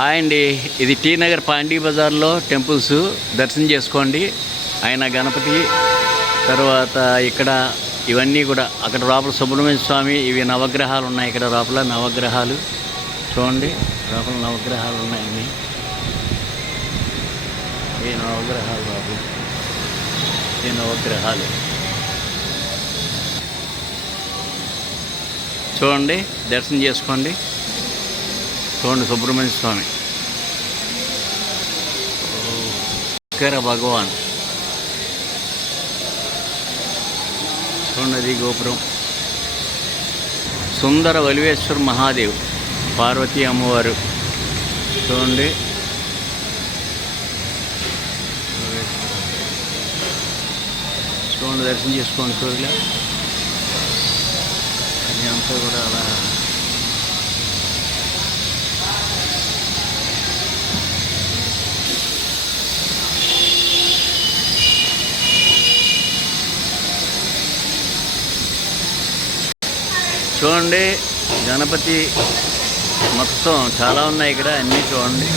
Hi అండి, ఇది tea Nagar Pondy బజార్లో టెంపుల్స్ దర్శనం చేసుకోండి. ఆయన గణపతి తర్వాత ఇక్కడ ఇవన్నీ కూడా అక్కడ లోపల సుబ్రహ్మణ్య స్వామి, ఇవి నవగ్రహాలు ఉన్నాయి. ఇక్కడ లోపల నవగ్రహాలు చూడండి, లోపల నవగ్రహాలు ఉన్నాయండి. ఈ నవగ్రహాలు లోపల ఈ నవగ్రహాలు చూడండి, దర్శనం చేసుకోండి. చూడండి సుబ్రహ్మణ్య స్వామి, శంకర భగవాన్ చూడండి, గోపురం. సుందర వలివేశ్వర మహాదేవ్, పార్వతీ అమ్మవారు చూడండి. చూడండి, దర్శనం చేసుకోండి. కోరిక అది అంతా కూడా అలా చూడండి. గణపతి మొత్తం చాలా ఉన్నాయి ఇక్కడ, అన్నీ చూడండి.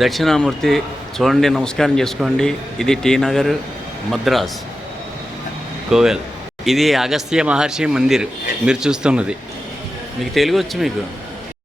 దక్షిణామూర్తి చూడండి, నమస్కారం చేసుకోండి. ఇది టీ నగర్ మద్రాస్ కోవెల్. ఇది అగస్త్య మహర్షి మందిర్ మీరు చూస్తున్నది. మీకు తెలుగు వచ్చు మీకు?